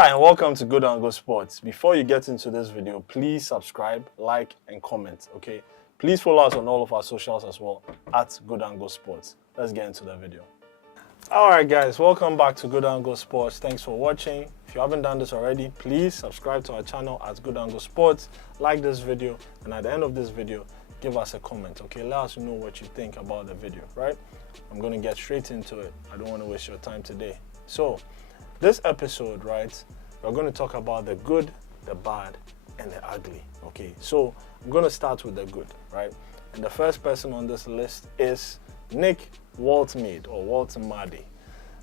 Hi, and welcome to Good and Go Sports. Before you get into this video, please subscribe, like, and comment, okay? Please follow us on all of our socials as well, at Good and Go Sports. Let's get into the video. Alright guys, welcome back to Good and Go Sports. Thanks for watching. If you haven't done this already, please subscribe to our channel at Good and Go Sports, like this video, and at the end of this video, give us a comment, okay? Let us know what you think about the video, right? I'm going to get straight into it. I don't want to waste your time today. So, this episode, right, we're going to talk about the good, the bad, and the ugly, okay? So, I'm going to start with the good, right? And the first person on this list is Nick Woltemade or Woltemade.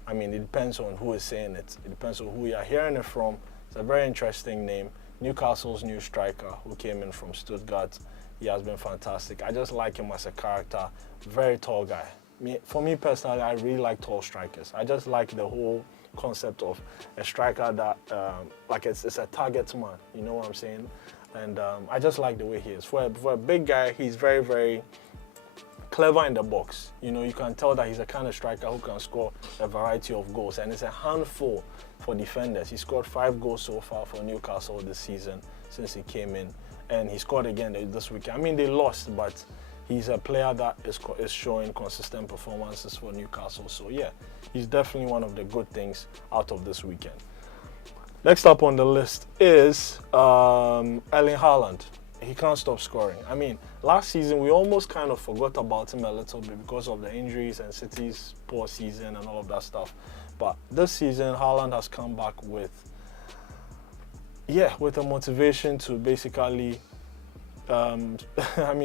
I mean, it depends on who is saying it. It depends on who you are hearing it from. It's a very interesting name. Newcastle's new striker who came in from Stuttgart. He has been fantastic. I just like him as a character. Very tall guy. For me personally, I really like tall strikers. I just like the whole concept of a striker that, it's a target man. You know what I'm saying? And I just like the way he is. For a big guy, he's very, very clever in the box. You know, you can tell that he's a kind of striker who can score a variety of goals, and it's a handful for defenders. He scored 5 goals so far for Newcastle this season since he came in, and he scored again this weekend. I mean, they lost, but he's a player that is showing consistent performances for Newcastle. So yeah, he's definitely one of the good things out of this weekend. Next up on the list is Erling Haaland. He can't stop scoring. I mean, last season we almost kind of forgot about him a little bit because of the injuries and City's poor season and all of that stuff. But this season, Haaland has come back with a motivation to basically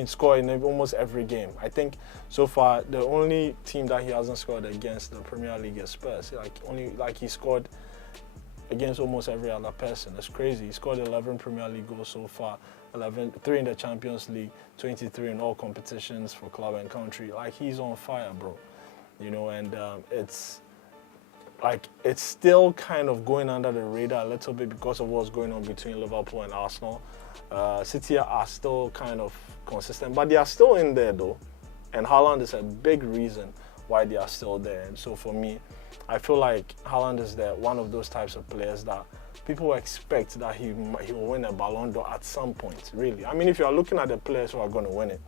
score in almost every game. I think so far the only team that he hasn't scored against the Premier League is Spurs. He scored against almost every other person. It's crazy. He scored 11 Premier League goals so far, 3 in the Champions League, 23 in all competitions for club and country. Like, he's on fire, bro. You know, and it's still kind of going under the radar a little bit because of what's going on between Liverpool and Arsenal. City are still kind of consistent, but they are still in there though. And Haaland is a big reason why they are still there. And so for me, I feel like Haaland is one of those types of players that people expect that he will win a Ballon d'Or at some point, really. I mean, if you are looking at the players who are going to win it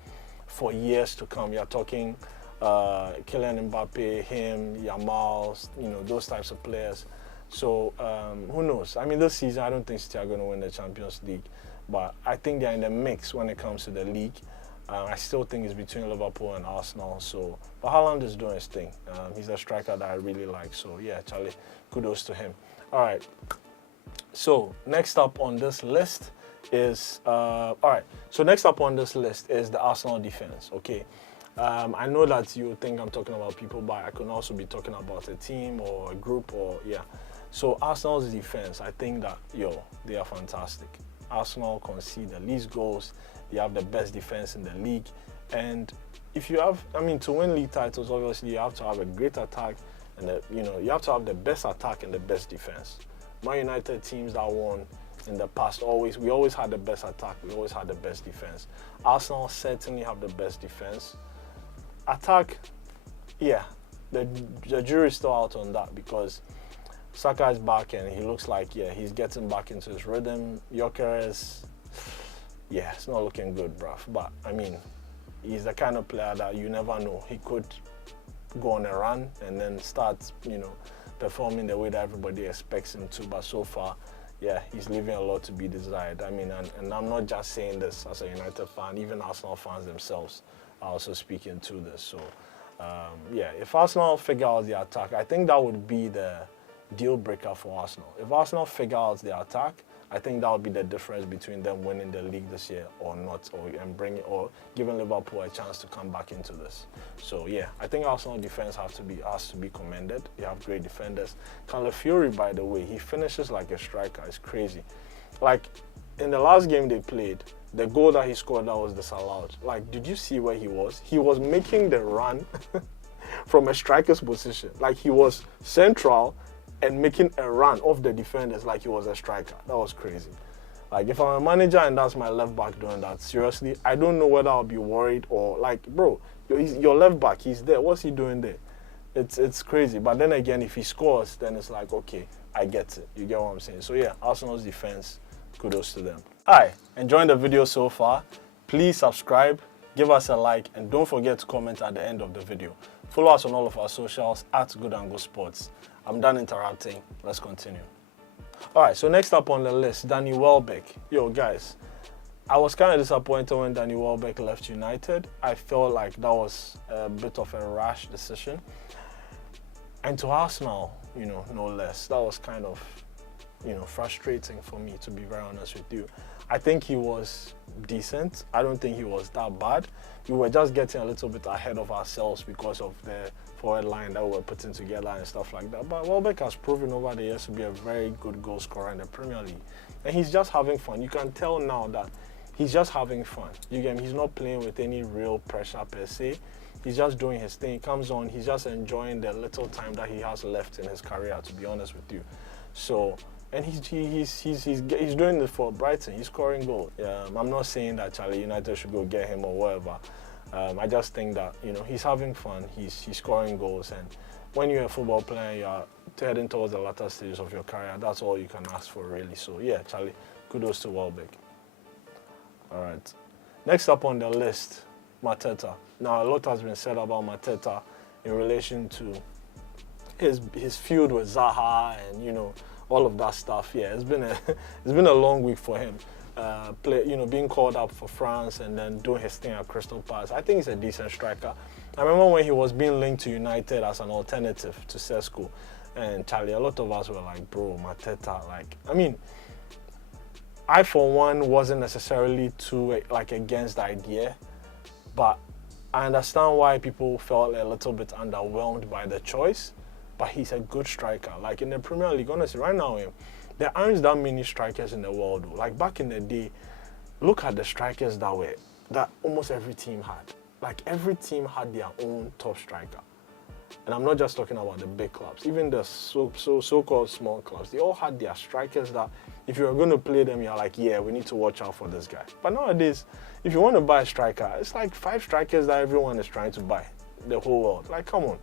for years to come, you're talking Kylian Mbappe, him, Yamal, you know, those types of players. So who knows? I mean, this season I don't think City are going to win the Champions League, but I think they're in the mix when it comes to the league. I still think it's between Liverpool and Arsenal. So, but Haaland is doing his thing. He's a striker that I really like. So yeah, Charlie, kudos to him. All right. So next up on this list is the Arsenal defense. Okay. I know that you think I'm talking about people, but I can also be talking about a team or a group So Arsenal's defense, I think that, they are fantastic. Arsenal concede the least goals. They have the best defense in the league. And if you have, to win league titles, obviously you have to have a great attack and you have to have the best attack and the best defense. Man United teams that won in the past, we always had the best attack, we always had the best defense. Arsenal certainly have the best defense. Attack, the jury is still out on that because Saka is back and he looks like, he's getting back into his rhythm. Gyökeres, it's not looking good, bruv. But, he's the kind of player that you never know. He could go on a run and then start, performing the way that everybody expects him to. But so far, he's leaving a lot to be desired. And I'm not just saying this as a United fan. Even Arsenal fans themselves are also speaking to this. So, if Arsenal figure out the attack, I think that would be the deal breaker for Arsenal. If Arsenal figure out the attack, I think that would be the difference between them winning the league this year or not, or giving Liverpool a chance to come back into this. So I think Arsenal defense has to be commended. They have great defenders. Calafiori, by the way, he finishes like a striker. It's crazy. Like in the last game they played, the goal that he scored, that was the Salah. Like, did you see where he was? He was making the run from a striker's position. Like, he was central and making a run off the defenders like he was a striker. That was crazy. Like, if I'm a manager and that's my left back doing that, seriously, I don't know whether I'll be worried or bro, your left back, he's there. What's he doing there? It's crazy. But then again, if he scores, then it's like, okay, I get it. You get what I'm saying? So yeah, Arsenal's defense, kudos to them. Alright, enjoying the video so far. Please subscribe, give us a like, and don't forget to comment at the end of the video. Follow us on all of our socials at Good and Go Sports. I'm done interrupting. Let's continue. Alright, so next up on the list, Danny Welbeck. Yo, guys, I was kind of disappointed when Danny Welbeck left United. I felt like that was a bit of a rash decision. And to Arsenal, no less. That was kind of, frustrating for me, to be very honest with you. I think he was decent. I don't think he was that bad. We were just getting a little bit ahead of ourselves because of the forward line that we were putting together and stuff like that. But Welbeck has proven over the years to be a very good goal scorer in the Premier League. And he's just having fun. You can tell now that he's just having fun. He's not playing with any real pressure per se. He's just doing his thing. He comes on, he's just enjoying the little time that he has left in his career, to be honest with you. So, and he's doing it for Brighton. He's scoring goals. I'm not saying that Charlie United should go get him or whatever. I just think that he's having fun. He's scoring goals, and when you're a football player, you're heading towards the latter stages of your career. That's all you can ask for, really. So yeah, Charlie, kudos to Welbeck. All right. Next up on the list, Mateta. Now, a lot has been said about Mateta in relation to his feud with Zaha and all of that stuff. Yeah, it's been a long week for him. Being called up for France and then doing his thing at Crystal Palace. I think he's a decent striker. I remember when he was being linked to United as an alternative to Sesko, and Charlie, a lot of us were like, bro, Mateta. I for one wasn't necessarily too against the idea, but I understand why people felt a little bit underwhelmed by the choice. But he's a good striker. Like in the Premier League, honestly, right now, there aren't that many strikers in the world. Like back in the day, look at the strikers that almost every team had. Like every team had their own top striker. And I'm not just talking about the big clubs. Even the so-called small clubs, they all had their strikers that if you're going to play them, you're like, yeah, we need to watch out for this guy. But nowadays, if you want to buy a striker, it's like 5 strikers that everyone is trying to buy. The whole world. Like, come on.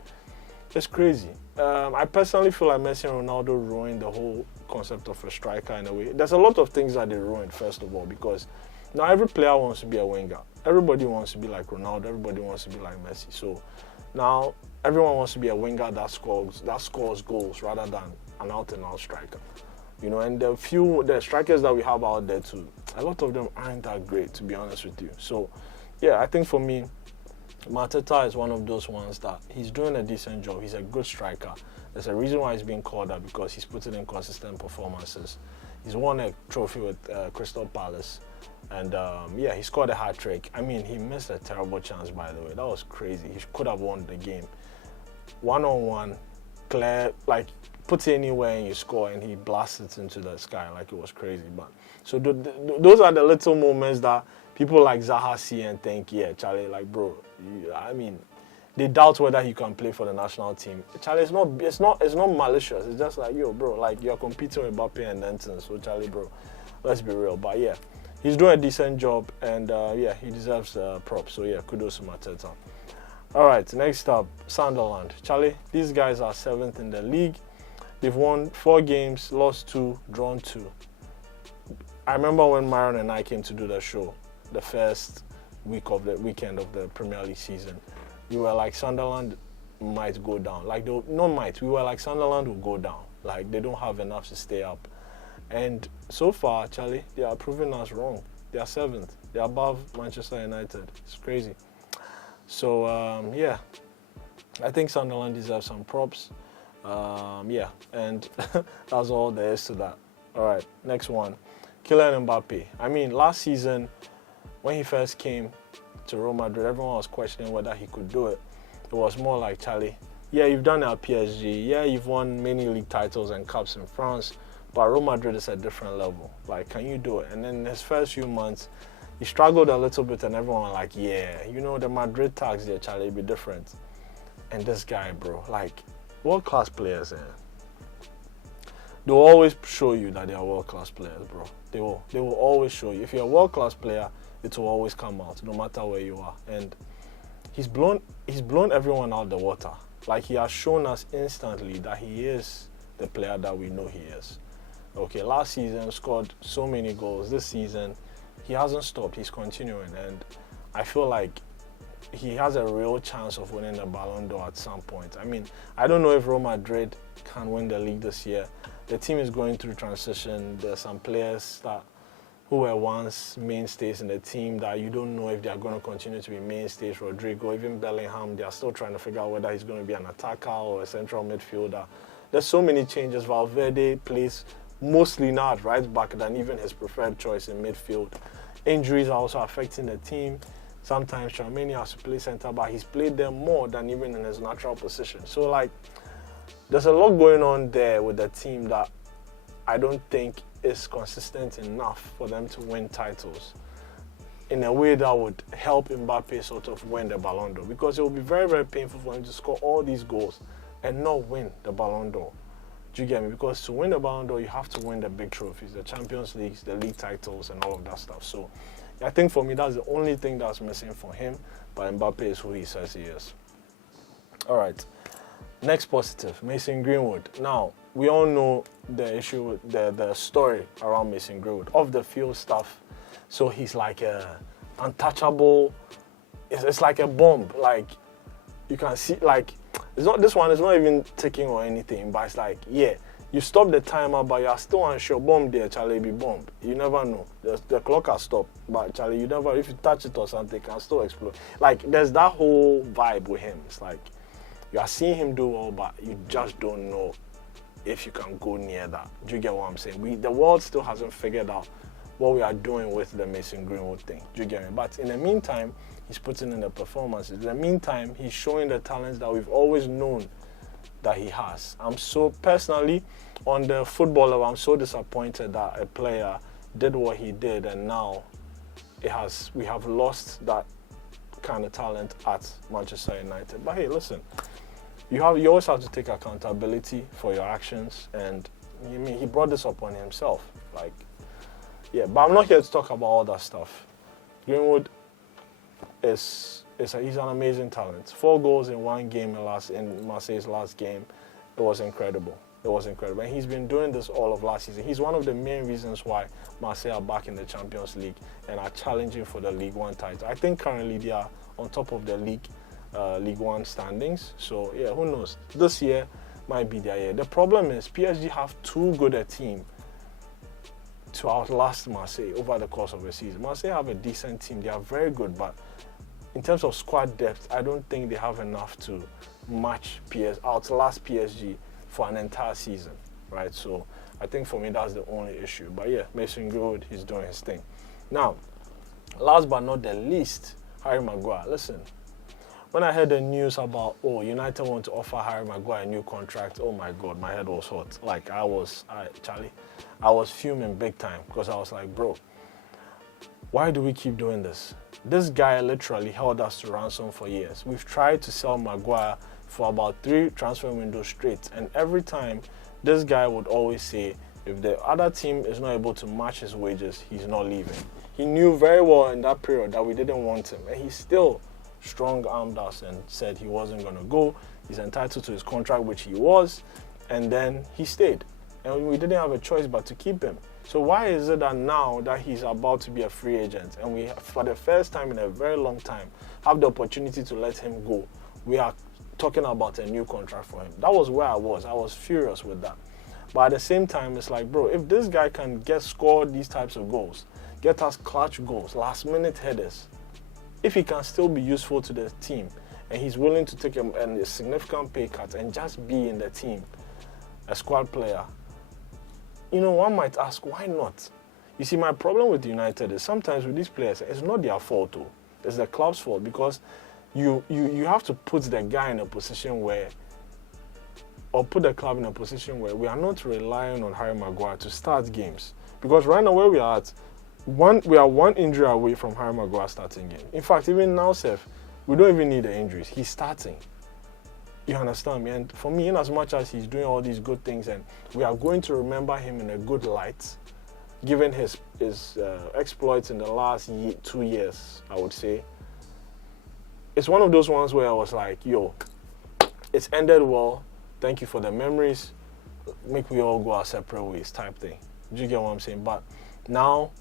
It's crazy. I personally feel like Messi and Ronaldo ruined the whole concept of a striker in a way. There's a lot of things that they ruined, first of all, because now every player wants to be a winger. Everybody wants to be like Ronaldo. Everybody wants to be like Messi. So now everyone wants to be a winger that scores goals rather than an out-and-out striker. And the strikers that we have out there too, a lot of them aren't that great, to be honest with you. So yeah, I think for me, Mateta is one of those ones that he's doing a decent job. He's a good striker. There's a reason why he's being called up, because he's putting in consistent performances. He's won a trophy with Crystal Palace. And he scored a hat-trick. I mean, he missed a terrible chance, by the way. That was crazy. He could have won the game. One-on-one, clear, put it anywhere and you score, and he blasts it into the sky like it was crazy. But so those are the little moments that people like Zaha see and think, yeah, Charlie, bro, they doubt whether he can play for the national team. Charlie, it's not malicious. It's just like, yo, bro, you're competing with Mbappe and Denton. So Charlie, bro, let's be real. But yeah, he's doing a decent job, and he deserves props. So yeah, kudos to Mateta. All right, next up, Sunderland. Charlie, these guys are 7th in the league. They've won 4 games, lost 2, drawn 2. I remember when Myron and I came to do the show, the first weekend of the Premier League season. We were like, Sunderland might go down. We were like, Sunderland will go down. They don't have enough to stay up. And so far, Charlie, they are proving us wrong. They are 7th. They are above Manchester United. It's crazy. So, I think Sunderland deserves some props. And that's all there is to that. All right, next one. Kylian Mbappe. I mean, last season, when he first came to Real Madrid, everyone was questioning whether he could do it. It was more like, Charlie, yeah, you've done it at PSG. Yeah, you've won many league titles and cups in France. But Real Madrid is a different level. Can you do it? And then in his first few months, he struggled a little bit, and everyone was like, yeah, the Madrid tags there, Charlie, it'll be different. And this guy, bro, world-class players, they'll always show you that they are world-class players, bro. They will always show you. If you're a world-class player, it will always come out, no matter where you are. And he's blown everyone out the water. He has shown us instantly that he is the player that we know he is. Okay, last season scored so many goals. This season, he hasn't stopped. He's continuing, and I feel like he has a real chance of winning the Ballon d'Or at some point. I mean, I don't know if Real Madrid can win the league this year. The team is going through transition. There's some players who were once mainstays in the team that you don't know if they are going to continue to be mainstays. Rodrigo, even Bellingham, they are still trying to figure out whether he's going to be an attacker or a central midfielder. There's so many changes. Valverde plays mostly now at right back than even his preferred choice in midfield. Injuries are also affecting the team. Sometimes Tchouaméni has to play centre back. He's played them more than even in his natural position. So, like, there's a lot going on there with the team that I don't think is consistent enough for them to win titles in a way that would help Mbappe sort of win the Ballon d'Or, because it will be very, very painful for him to score all these goals and not win the Ballon d'Or. Do you get me? Because to win the Ballon d'Or, you have to win the big trophies, the Champions Leagues, the league titles, and all of that stuff. So I think for me, that's the only thing that's missing for him, but Mbappe is who he says he is. All right. Next positive, Mason Greenwood. Now, we all know the issue with the story around Mason Greenwood, off the field stuff. So he's like a untouchable. It's like a bomb. Like, you can see, like, it's not, this one is not even ticking or anything, but it's like, yeah, you stop the timer, but you're still unsure. Bomb there, Charlie, be bomb. You never know. The clock has stopped, but Charlie, you never, if you touch it or something, it can still explode. Like, there's that whole vibe with him. It's like, you are seeing him do well, but you just don't know if you can go near that. Do you get what I'm saying? The world still hasn't figured out what we are doing with the Mason Greenwood thing. Do you get me? But in the meantime, he's putting in the performances. In the meantime, he's showing the talents that we've always known that he has. I'm so, personally, on the football level, I'm so disappointed that a player did what he did, and now we have lost that kind of talent at Manchester United. But hey, listen, you always have to take accountability for your actions, and I mean, he brought this upon himself. Like, yeah, but I'm not here to talk about all that stuff. Greenwood he's an amazing talent. 4 goals in one game in Marseille's last game. It was incredible. It was incredible. And he's been doing this all of last season. He's one of the main reasons why Marseille are back in the Champions League and are challenging for the League One title. I think currently they are on top of the League One standings. So, yeah, who knows? This year might be their year. The problem is PSG have too good a team to outlast Marseille over the course of the season. Marseille have a decent team. They are very good, but in terms of squad depth, I don't think they have enough to outlast PSG for an entire season, right? So I think for me, that's the only issue. But yeah, Mason Greenwood, he's doing his thing. Now, last but not the least, Harry Maguire. Listen, when I heard the news about, United want to offer Harry Maguire a new contract, oh my God, my head was hot. Like, I was fuming big time, because I was like, bro, why do we keep doing this? This guy literally held us to ransom for years. We've tried to sell Maguire for about 3 transfer windows straight, and every time this guy would always say, if the other team is not able to match his wages, he's not leaving. He knew very well in that period that we didn't want him, and he still strong-armed us and said he wasn't going to go. He's entitled to his contract, which he was, and then he stayed. And we didn't have a choice but to keep him. So why is it that now that he's about to be a free agent, and we, for the first time in a very long time, have the opportunity to let him go, we are talking about a new contract for him? That was where I was. I was furious with that. But at the same time, it's like, bro, if this guy can score these types of goals, get us clutch goals, last-minute headers, if he can still be useful to the team, and he's willing to take a significant pay cut and just be in the team, a squad player, one might ask, why not? You see, my problem with United is sometimes with these players, it's not their fault, though. It's the club's fault, because you have to put the guy in a position where, or put the club in a position where we are not relying on Harry Maguire to start games. Because right now where we are at, we are 1 injury away from Harry Maguire starting game. In fact, even now, Seth, we don't even need the injuries. He's starting. You understand me? And for me, in as much as he's doing all these good things, and we are going to remember him in a good light, given his exploits in the last 2 years, I would say, it's one of those ones where I was like, yo, it's ended well. Thank you for the memories. make we all go our separate ways type thing. Do you get what I'm saying? But now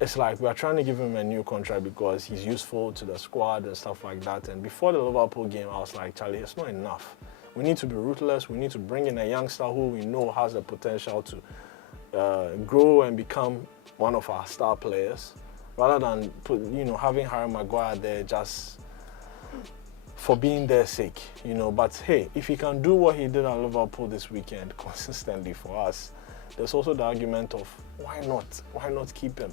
it's like we are trying to give him a new contract because he's useful to the squad and stuff like that. And before the Liverpool game, I was like, Charlie, it's not enough. We need to be ruthless. We need to bring in a youngster who we know has the potential to grow and become one of our star players, rather than having Harry Maguire there just for being their sake, But hey, if he can do what he did at Liverpool this weekend consistently for us, there's also the argument of why not keep him?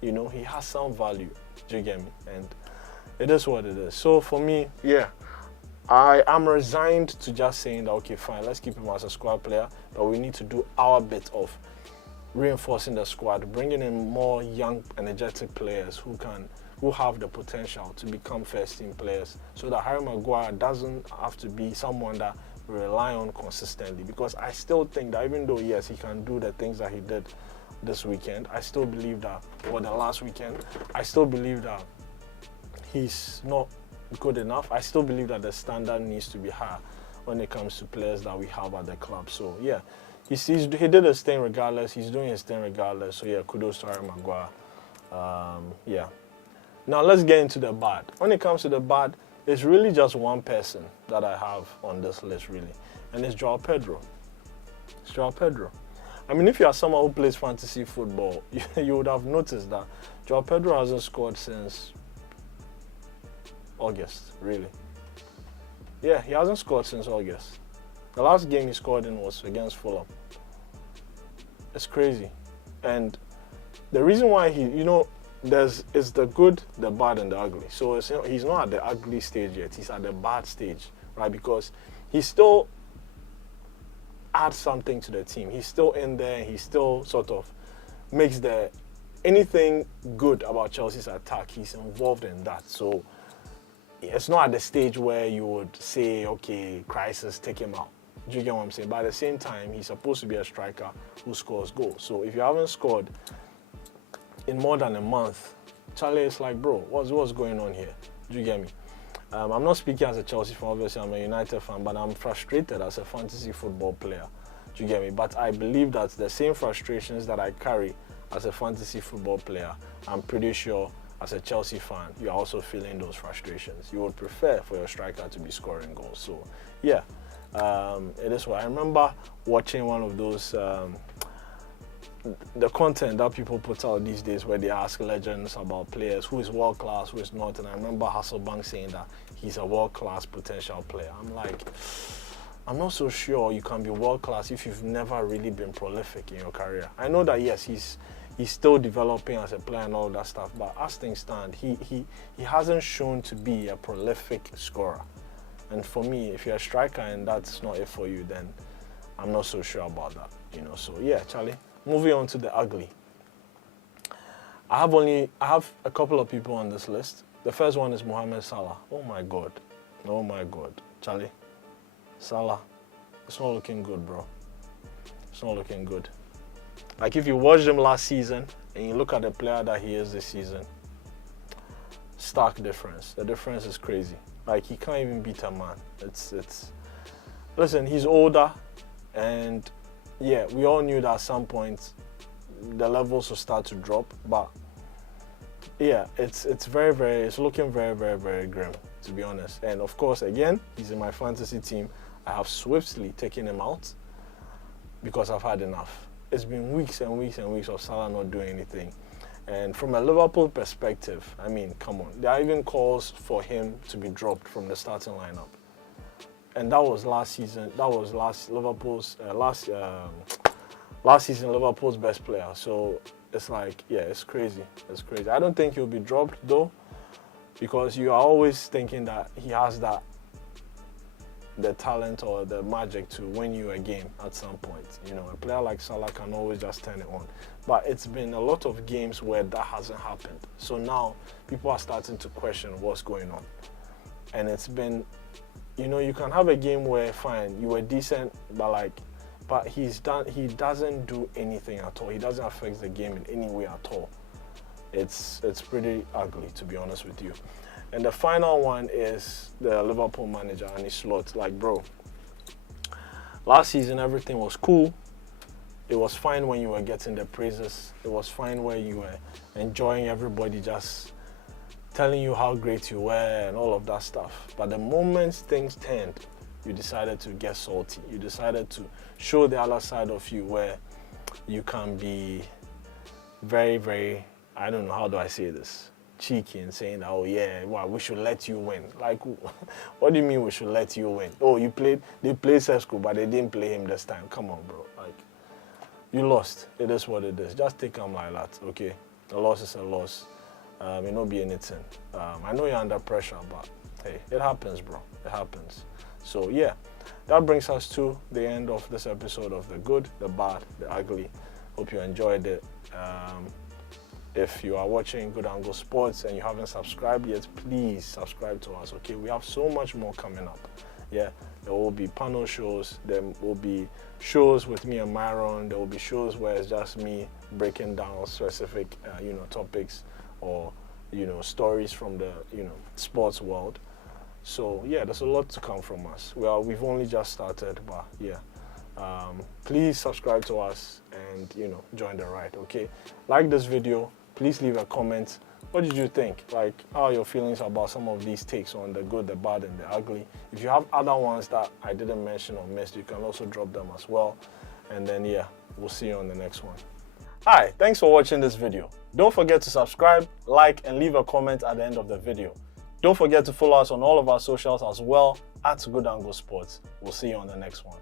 He has some value. Do you get me? And it is what it is. So for me, yeah, I am resigned to just saying that, okay, fine, let's keep him as a squad player, but we need to do our bit of reinforcing the squad, bringing in more young, energetic players who have the potential to become first-team players, so that Harry Maguire doesn't have to be someone that we rely on consistently. Because I still think that even though, yes, he can do the things that he did this weekend, I still believe that, or the last weekend, I still believe that he's not good enough. I still believe that the standard needs to be higher when it comes to players that we have at the club. So, yeah, he did his thing regardless. He's doing his thing regardless. So, yeah, kudos to Harry Maguire. Yeah. Now, let's get into the bad. When it comes to the bad, it's really just one person that I have on this list, really, and it's Joao Pedro. It's Joao Pedro. I mean, if you are someone who plays fantasy football, you would have noticed that Joao Pedro hasn't scored since August, really. Yeah, he hasn't scored since August. The last game he scored in was against Fulham. It's crazy. And the reason why it's the good, the bad, and the ugly. So he's not at the ugly stage yet. He's at the bad stage, right? Because he still adds something to the team. He's still in there. He still sort of makes anything good about Chelsea's attack. He's involved in that. So it's not at the stage where you would say, okay, crisis, take him out. Do you get what I'm saying? But at the same time, he's supposed to be a striker who scores goals. So if you haven't scored in more than a month, Charlie, it's like, bro, what's going on here? Do you get me? I'm not speaking as a Chelsea fan, obviously I'm a United fan, but I'm frustrated as a fantasy football player. Do you get me? But I believe that the same frustrations that I carry as a fantasy football player, I'm pretty sure as a Chelsea fan, you're also feeling those frustrations. You would prefer for your striker to be scoring goals. So, yeah, it is what I remember watching one of those the content that people put out these days where they ask legends about players who is world class, who is not. And I remember Hasselbank saying that he's a world class potential player. I'm like, I'm not so sure you can be world class if you've never really been prolific in your career. I know that yes, he's still developing as a player and all that stuff, but as things stand, he hasn't shown to be a prolific scorer. And for me, if you're a striker and that's not it for you, then I'm not so sure about that. So yeah, Charlie. Moving on to the ugly. I have a couple of people on this list. The first one is Mohamed Salah. Oh my God, Charlie. Salah, it's not looking good, bro. It's not looking good. Like if you watched him last season and you look at the player that he is this season, stark difference. The difference is crazy. Like he can't even beat a man. Listen, he's older, and yeah, we all knew that at some point the levels will start to drop, but yeah, it's looking very, very, very grim, to be honest. And of course, again, he's in my fantasy team. I have swiftly taken him out because I've had enough. It's been weeks and weeks and weeks of Salah not doing anything. And from a Liverpool perspective, I mean, come on. There are even calls for him to be dropped from the starting lineup. And that was last season. That was last season Liverpool's best player. So it's like, yeah, it's crazy. It's crazy. I don't think he'll be dropped though, because you are always thinking that he has the talent or the magic to win you a game at some point. A player like Salah can always just turn it on. But it's been a lot of games where that hasn't happened. So now people are starting to question what's going on. And it's been, you can have a game where, fine, you were decent, but he doesn't do anything at all. He doesn't affect the game in any way at all. It's pretty ugly, to be honest with you. And the final one is the Liverpool manager, Arne Slot. Like, bro, Last season, everything was cool. It was fine when you were getting the praises. It was fine when you were enjoying everybody just telling you how great you were and all of that stuff. But the moment things turned, you decided to get salty. You decided to show the other side of you where you can be very, very, I don't know, how do I say this? Cheeky and saying, oh yeah, well, we should let you win. Like, what do you mean we should let you win? Oh, they played Sesko, but they didn't play him this time. Come on, bro. Like, you lost. It is what it is. Just take them like that, okay? A loss is a loss. It not be anything. I know you're under pressure, but hey, it happens, bro. It happens. So yeah, that brings us to the end of this episode of The Good, The Bad, The Ugly. Hope you enjoyed it. If you are watching Good Angle Sports and you haven't subscribed yet, please subscribe to us, okay? We have so much more coming up. Yeah, there will be panel shows. There will be shows with me and Myron. There will be shows where it's just me breaking down specific, topics or, stories from the, sports world. So yeah, there's a lot to come from us. Well, we've only just started, but yeah. Please subscribe to us and, join the ride, okay? Like this video. Please leave a comment. What did you think? Like, how are your feelings about some of these takes on the good, the bad, and the ugly? If you have other ones that I didn't mention or missed, you can also drop them as well. And then, yeah, we'll see you on the next one. Hi, thanks for watching this video. Don't forget to subscribe, like, and leave a comment at the end of the video. Don't forget to follow us on all of our socials as well, at Good Angle Sports. We'll see you on the next one.